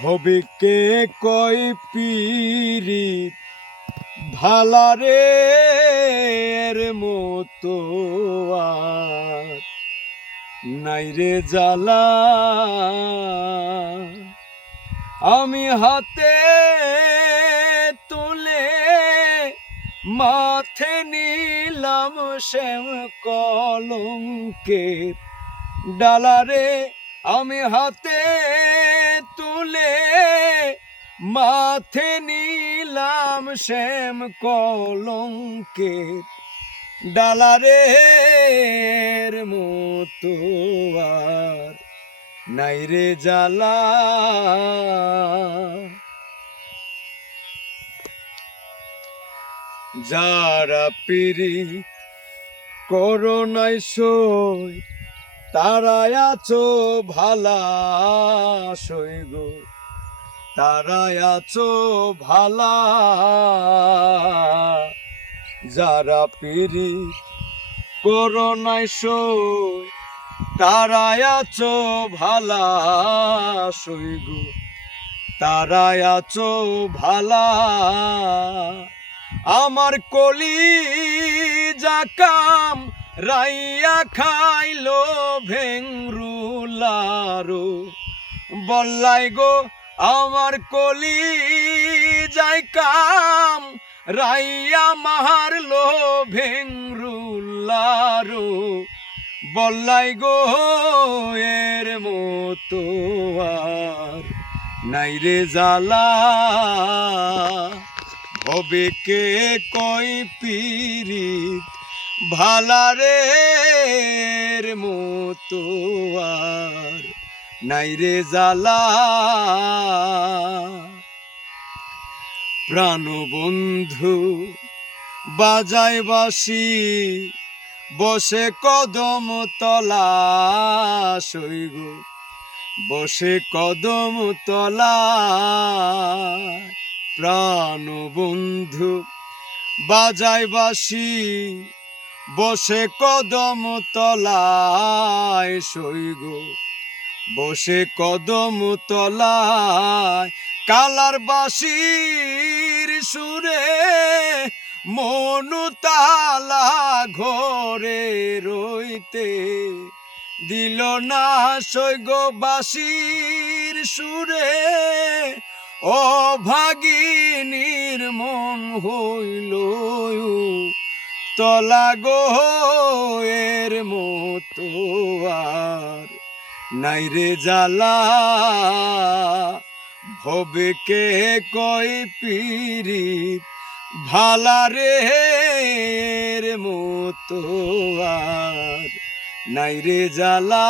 ভবিকে কই পিরিত ভালারে মতো নাই রে জ্বালা। আমি হাতে তুলে মাথে নিলাম শ্যাম কলঙ্কের। ডালারে আমি হাতে মাথে নিলাম শ্যাম কলঙ্কের ডালারে এর মতো আর নাই রে জ্বালা। যারা পিরি করোনাই সই, তারাই আছো ভালা সই গো। তারাই আছো ভালা। যারা পিরি করোনাই সই, তারাই আছো ভালা সই গো তারাই আছো ভালা। আমার কলি জাকাম রাইয়া খাইলো ভেংরুলারো। বল্লাই গো আমার কলি যাই কাম, রাইয়া মারলো ভেংরুলারো বল্লাই গো এর মতো আর নাই রে জালা হবে কে কই পিরিত ভালারে মতো আর নাই রে জ্বালা। প্রাণবন্ধু, বাজায় বাসি বসে কদম তলা সইগ বসে কদম তলা প্রাণবন্ধু, বাজায় বাসি বসে কদম তলায় সইগ বসে কদম তলায় কালার বাসির সুরে, মনু তালা ঘরে রইতে দিল না সৈগ বাসির সুরে। ও ভাগিনীর মন হইল তলা গো এর মতো আর নাই রে জালা ভবে কে কই পিরি ভালা রে মতো আর নাই রে জ্বালা।